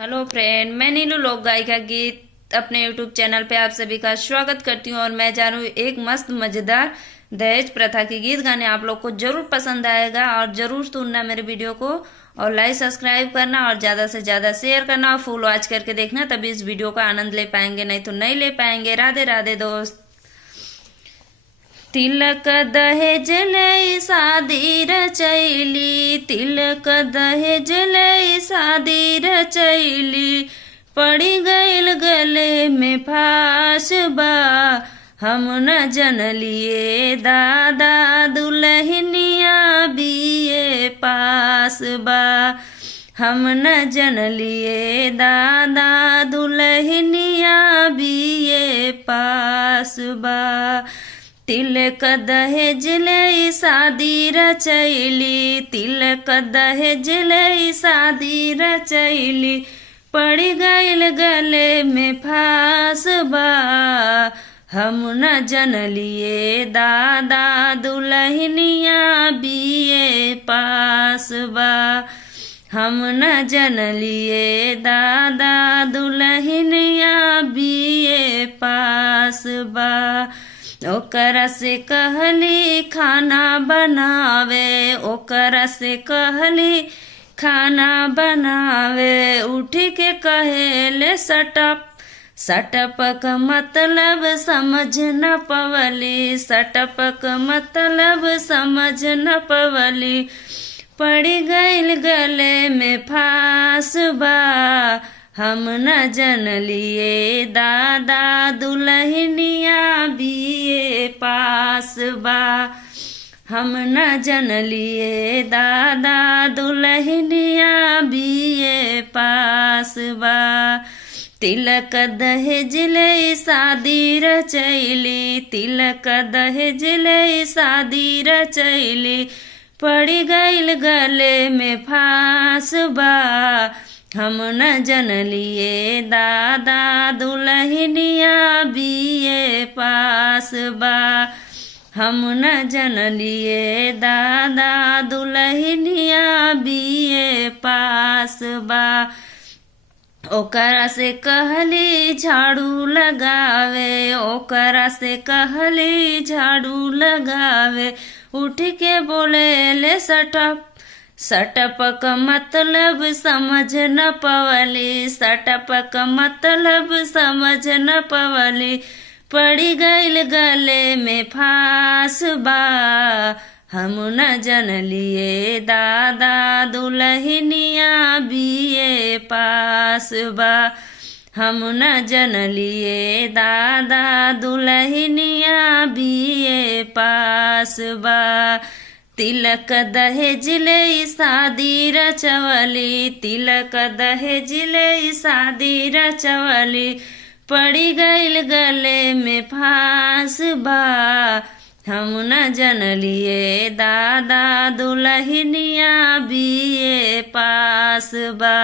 Hello friend, मैं नीलू लोक गायिका गीत अपने यूट्यूब चैनल पे आप सभी का स्वागत करती हूँ। और मैं जा रही हूँ एक मस्त मज़ेदार दहेज प्रथा की गीत गाने। आप लोग को जरूर पसंद आएगा और जरूर सुनना मेरे वीडियो को, और लाइक सब्सक्राइब करना और ज़्यादा से ज़्यादा शेयर करना और फुल वॉच करके देखना, तभी इस वीडियो का आनंद ले पाएंगे, नहीं तो नहीं ले पाएंगे। राधे राधे दोस्त। तिलक दहेज लई शादी रचैली, तिलक दहेज लई शादी रचैली, पड़ी गईल गले में फांस बा, हम न जनलिए दादा दुल्हनिया बीए पास बा, हम न जनलिए दादा दुल्हनिया बीए पास बा। तिलक दहेज लई शादी रचैली, तिलक दहेज लई शादी रचैली, पड़ी गईल गले में फांस बा, हम न जनलिए दादा दुल्हनिया बीए पास बा, हम न जनलिए दादा दुल्हनिया बीए पास बा। ओकरा से कहली खाना बनावे, ओकरा से कहली खाना बनावे, उठ के कहेले सटप, सटप का मतलब समझ न पवली, सटप का मतलब समझ न पवली, पड़ी गईल गले में फांस बा, हम न जनलिए दादा दुल्हनिया बीए पास बा, हम न जनलिए दादा दुल्हनिया बीए पास बा। तिलक दहेज लई शादी रचैली, तिलक दहेज लई शादी रचैली, पड़ी गईल गले में फांस बा, हम न जनलिए दादा दुल्हनिया बीए पास बा, हम न जनलिए दादा दुल्हनिया बीए पास बा। ओकरा से कहली झाड़ू लगावे, ओकरा से कहली झाड़ू लगावे, उठ के बोले ले सटप, सटप का मतलब समझ न पवली, सटप का मतलब समझ न पवली, पड़ी गईल गले में फांस बा, हम न जनलिए दादा दुल्हनिया बीए पास बा, हम न जनलिए दादा दुल्हनिया बीए पास बा। तिलक दहेज लई शादी रचवली, तिलक दहेज लई शादी रचवली, पड़ी गईल गले में फांस बा, हम न जनलिए दादा दुल्हनिया बीए पास बा।